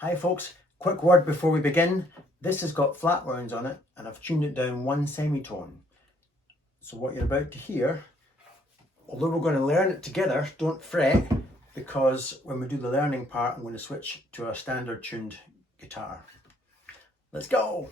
Hi folks, quick word before we begin. This has got flatwounds on it and I've tuned it down one semitone. So what you're about to hear, although we're going to learn it together, don't fret, because when we do the learning part I'm going to switch to a standard tuned guitar. Let's go!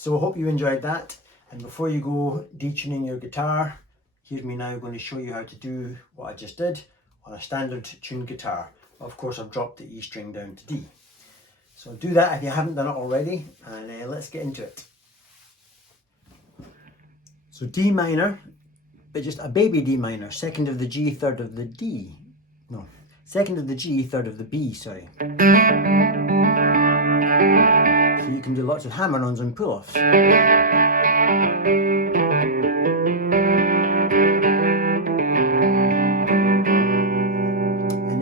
So I hope you enjoyed that. And before you go detuning your guitar, here's me now going to show you how to do what I just did on a standard tuned guitar. Of course, I've dropped the E string down to D. So do that if you haven't done it already, and let's get into it. So D minor, but just a baby D minor, second of the G, third of the D. No, second of the G, third of the B, sorry. So you can do lots of hammer-ons and pull-offs. And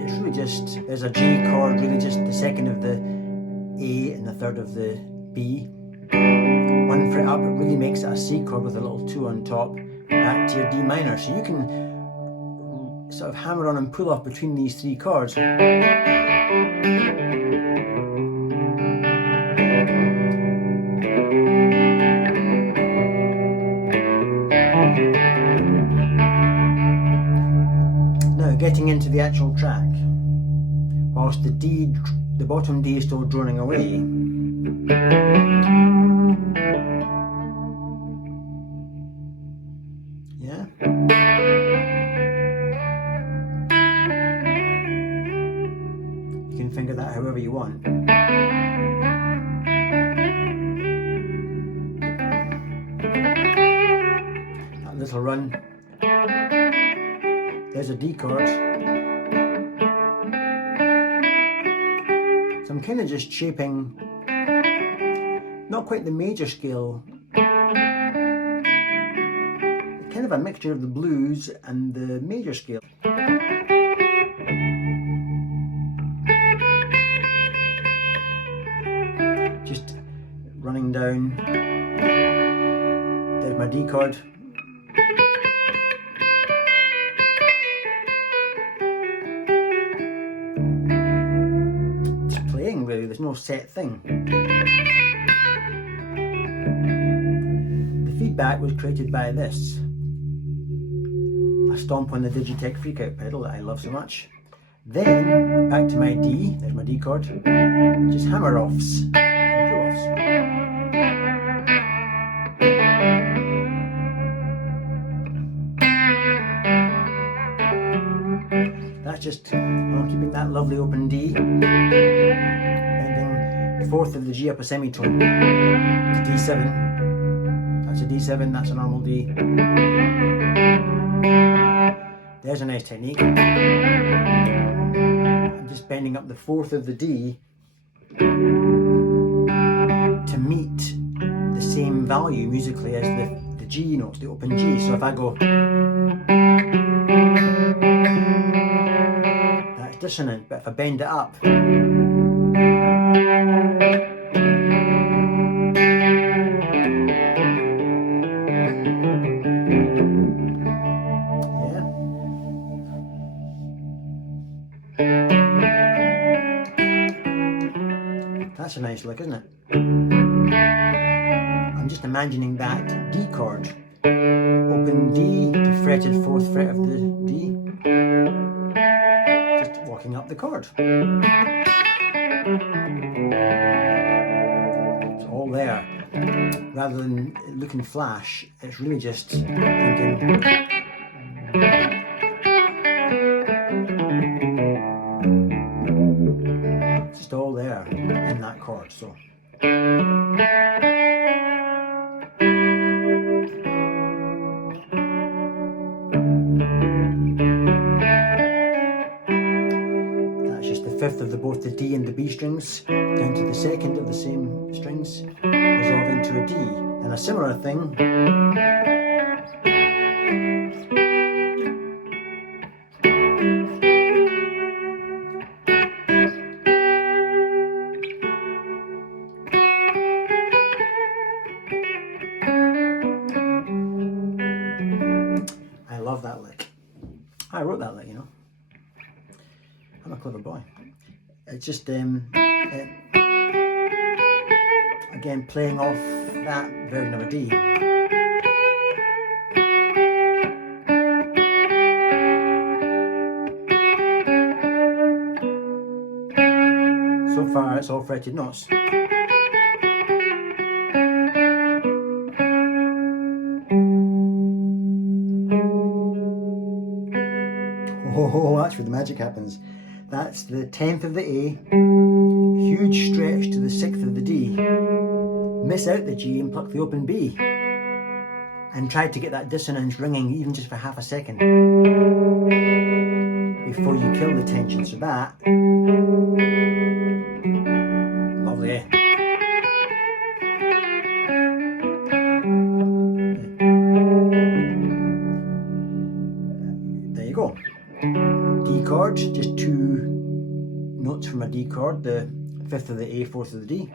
it's really just, there's a G chord, really just the second of the A and the third of the B. One fret up, it really makes it a C chord with a little 2 on top, back to your D minor. So you can sort of hammer on and pull off between these 3 chords. Now getting into the actual track, whilst the bottom D is still droning away, yeah. You can finger that however you want. That little run. There's a D chord. So I'm kind of just shaping, not quite the major scale, kind of a mixture of the blues and the major scale. Just running down. There's my D chord. Just playing really, there's no set thing. The feedback was created by this. I stomp on the Digitech Freqout pedal that I love so much. Then back to my D, there's my D chord. Just hammer offs and pull offs. That's just keeping that lovely open D, bending the fourth of the G up a semitone to D7. That's a D7, that's a normal D. There's a nice technique. I'm just bending up the fourth of the D to meet the same value musically as the G notes, the open G. So if I go, that's dissonant, but if I bend it up, that's a nice look, isn't it? I'm just imagining that D chord, open D to fretted 4th fret of the D, just walking up the chord. It's all there. Rather than looking flash, it's really just thinking. It's just all there in that chord. So. Fifth of both the D and the B strings down to the second of the same strings, resolving to a D. And a similar thing I love that lick. I wrote that lick, you know. I'm a clever boy. It's just again playing off that version of a D. So far it's all fretted notes. the magic happens. That's the 10th of the A, huge stretch to the 6th of the D, miss out the G and pluck the open B, and try to get that dissonance ringing even just for half a second before you kill the tension. So that, lovely, eh? There you go. D chord, just 2 notes from a D chord, the 5th of the A, 4th of the D.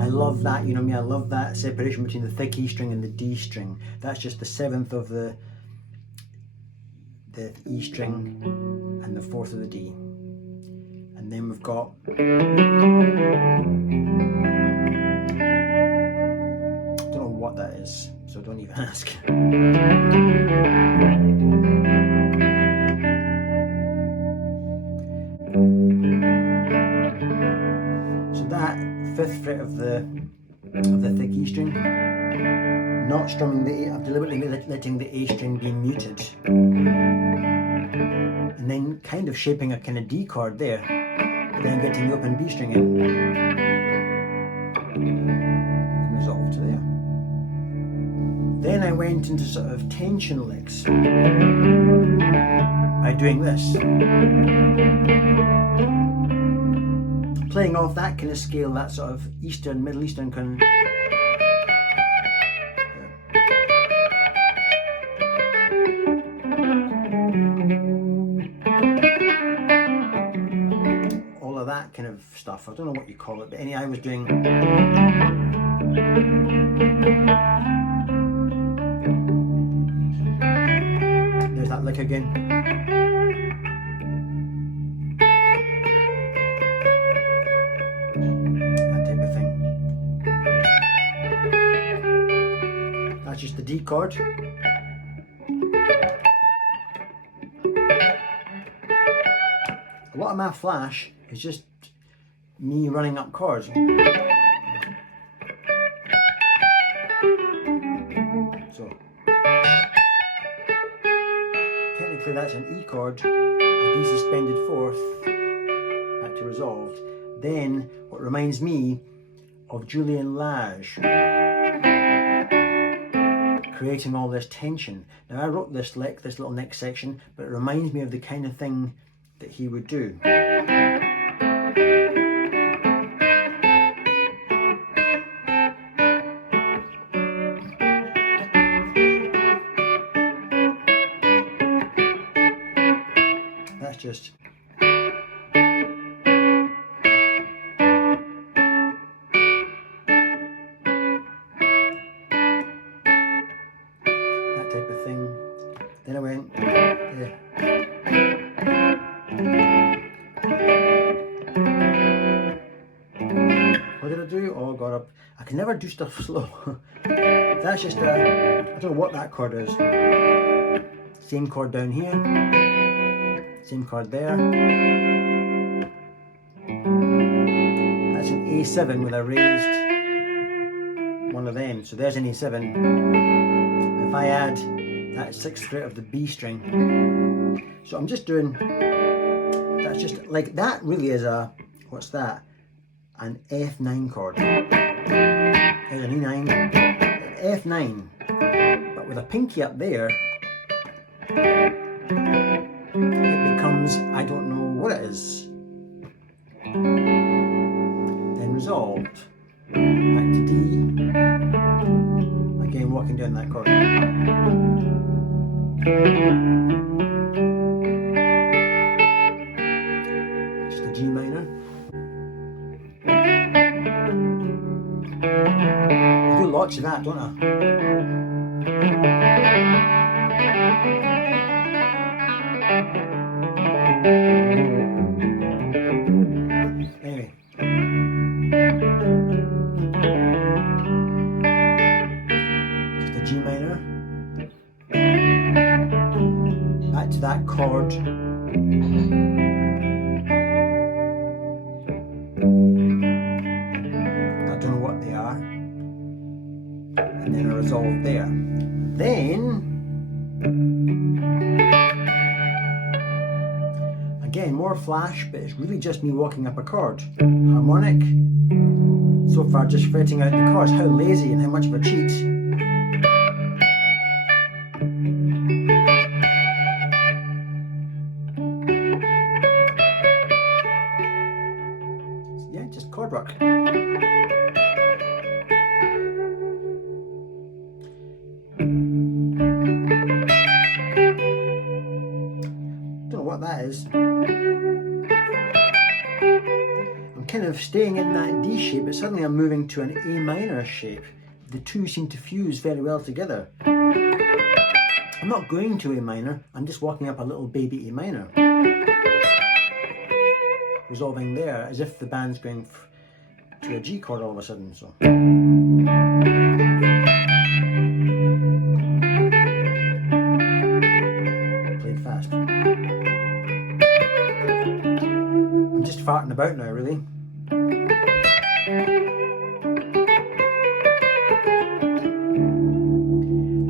I love that, you know me, I love that separation between the thick E string and the D string. That's just the 7th of the E string and the 4th of the D. And then we've got what that is, so don't even ask. So that 5th fret of the thick E string, not strumming the A, I'm deliberately letting the A string be muted, and then kind of shaping a kind of D chord there, but then getting the open B string in, and resolve to there. Then I went into sort of tension licks by doing this. Playing off that kind of scale, that sort of Eastern, Middle Eastern kind of. All of that kind of stuff. I don't know what you call it, but anyway, I was doing. There's that lick again. That type of thing. That's just the D chord. A lot of my flash is just me running up chords. So technically that's an E chord, a D suspended 4th, back to resolved. Then what reminds me of Julian Lage creating all this tension. Now I wrote this lick, this little neck section, but it reminds me of the kind of thing that he would do. That's just that type of thing. Then I went what did I do? Oh god, I can never do stuff slow. That's just I don't know what that chord is. Same chord down here, same chord there. That's an A7 with a raised one of them. So there's an A7. If I add that 6th fret of the B string, so I'm just doing. That's just like that. Really is a what's that? An F9 chord. There's an E9, an F9, but with a pinky up there, it becomes, I don't know what it is. Then resolved, back to D, again walking down that chord. Just a G minor. I do lots of that, don't I? Anyway. Just a G minor. Back to that chord. I don't know what they are. And then a resolve there. Then, again, more flash, but it's really just me walking up a chord. Harmonic, so far just fretting out the chords. How lazy and how much of a cheat. Yeah, just chord work. What that is. I'm kind of staying in that D shape, but suddenly I'm moving to an A minor shape. The two seem to fuse very well together. I'm not going to A minor, I'm just walking up a little baby A minor. Resolving there as if the band's going to a G chord all of a sudden. So. Played fast. Just farting about now, really.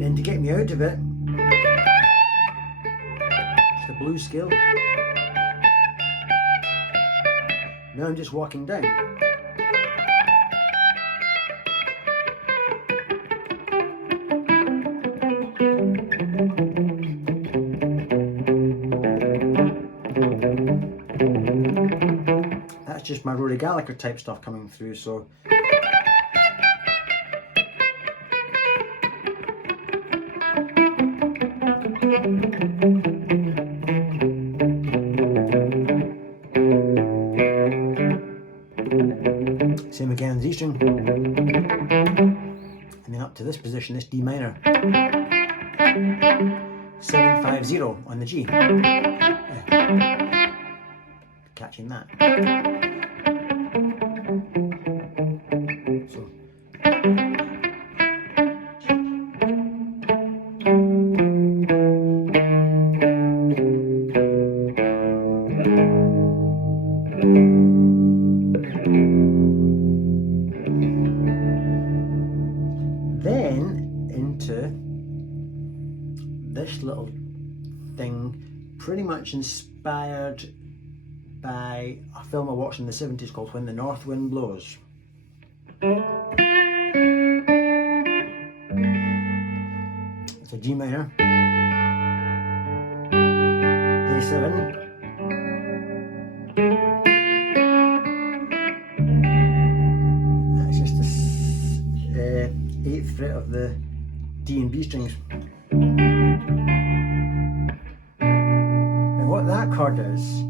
Then to get me out of it, it's the blues scale. Now I'm just walking down. Just my Rory Gallagher type stuff coming through, so same again, Z string, and then up to this position, this D minor, 750 on the G. Yeah. Catching that. Then into this little thing, pretty much inspired by a film I watched in the 70s called When the North Wind Blows. It's a G minor, A7, that's just the 8th fret of the D and B strings. And what that chord is,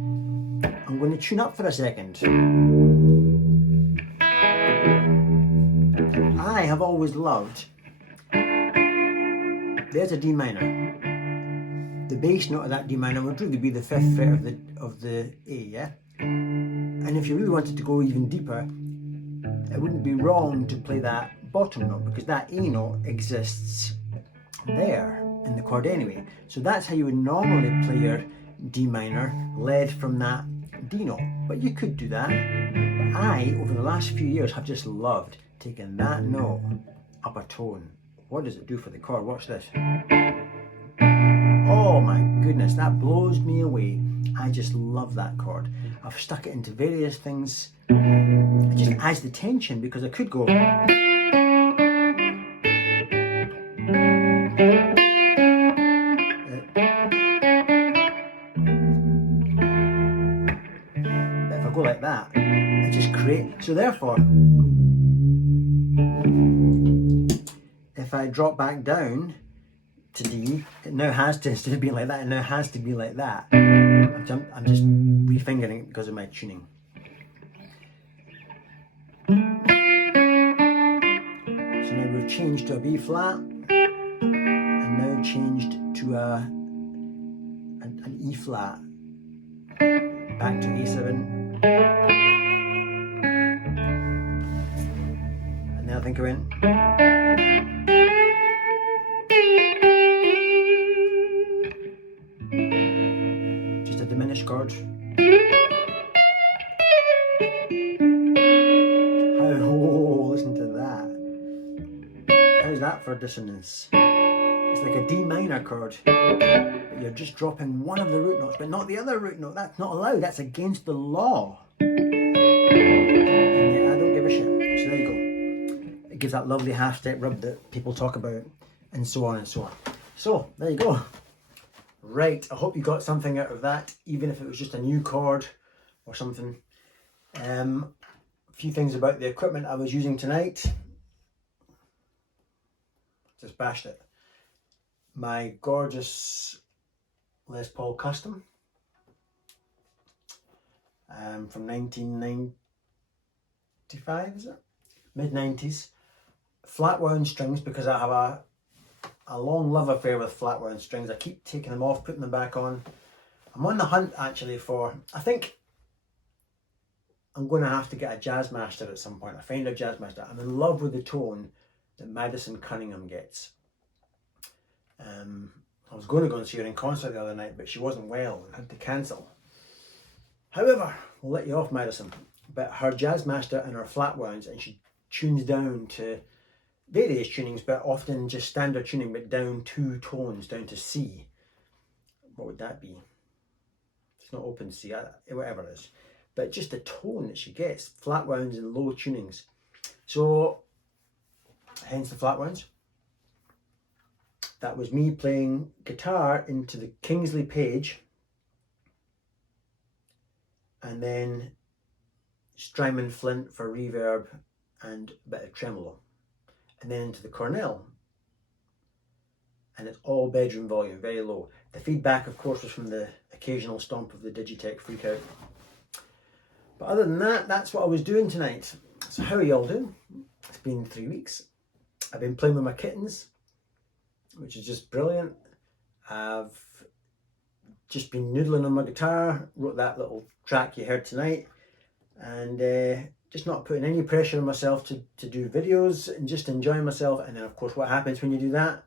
I'm going to tune up for a second. I have always loved, there's a D minor. The bass note of that D minor would really be the 5th fret of the A, yeah? And if you really wanted to go even deeper, it wouldn't be wrong to play that bottom note, because that A note exists there in the chord anyway. So that's how you would normally play your D minor, led from that D note. But you could do that. But I, over the last few years, have just loved taking that note up a tone. What does it do for the chord? Watch this. Oh my goodness, that blows me away. I just love that chord. I've stuck it into various things. It just adds the tension, because I could go. But if I go like that, it just creates. So therefore, if I drop back down to D, it now has to, instead of being like that, it now has to be like that. I'm just refingering it because of my tuning. So now we've changed to a B flat, and now changed to an E flat, back to A7, and now I think I went. Just a diminished chord. Oh, listen to that. How's that for chord dissonance. It's like a D minor chord, but you're just dropping one of the root notes, but not the other root note. That's not allowed. That's against the law. And yeah, I don't give a shit. So there you go. It gives that lovely half-step rub that people talk about, and so on and so on. So there you go. Right, I hope you got something out of that, even if it was just a new chord or something. A few things about the equipment I was using tonight. Just bashed it. My gorgeous Les Paul Custom from 1995, is it? Mid-90s. Flatwound strings, because I have a long love affair with flatwound strings. I keep taking them off, putting them back on. I'm on the hunt actually for, I think I'm going to have to get a jazz master at some point, a Fender jazz master. I'm in love with the tone that Madison Cunningham gets. I was going to go and see her in concert the other night, but she wasn't well and had to cancel. However, we'll let you off, Madison, but her jazz master and her flatwounds, and she tunes down to various tunings, but often just standard tuning, but down 2 tones, down to C. What would that be? It's not open C, whatever it is. But just the tone that she gets, flatwounds and low tunings. So, hence the flatwounds. That was me playing guitar into the Kingsley Page, and then Strymon Flint for reverb and a bit of tremolo, and then into the Cornell, and it's all bedroom volume, very low. The feedback, of course, was from the occasional stomp of the Digitech Freqout. But other than that, that's what I was doing tonight. So how are you all doing? It's been 3 weeks. I've been playing with my kittens, which is just brilliant. I've just been noodling on my guitar, wrote that little track you heard tonight, and just not putting any pressure on myself to do videos and just enjoying myself. And then of course what happens when you do that?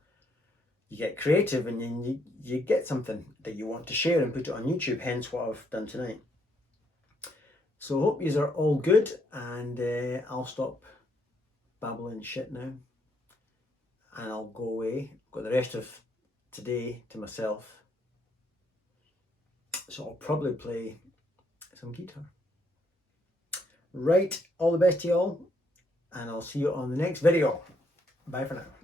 You get creative, and then you get something that you want to share and put it on YouTube, hence what I've done tonight. So I hope yous are all good, and I'll stop babbling shit now. And I'll go away. Got the rest of today to myself. So I'll probably play some guitar. Right, all the best to you all, and I'll see you on the next video. Bye for now.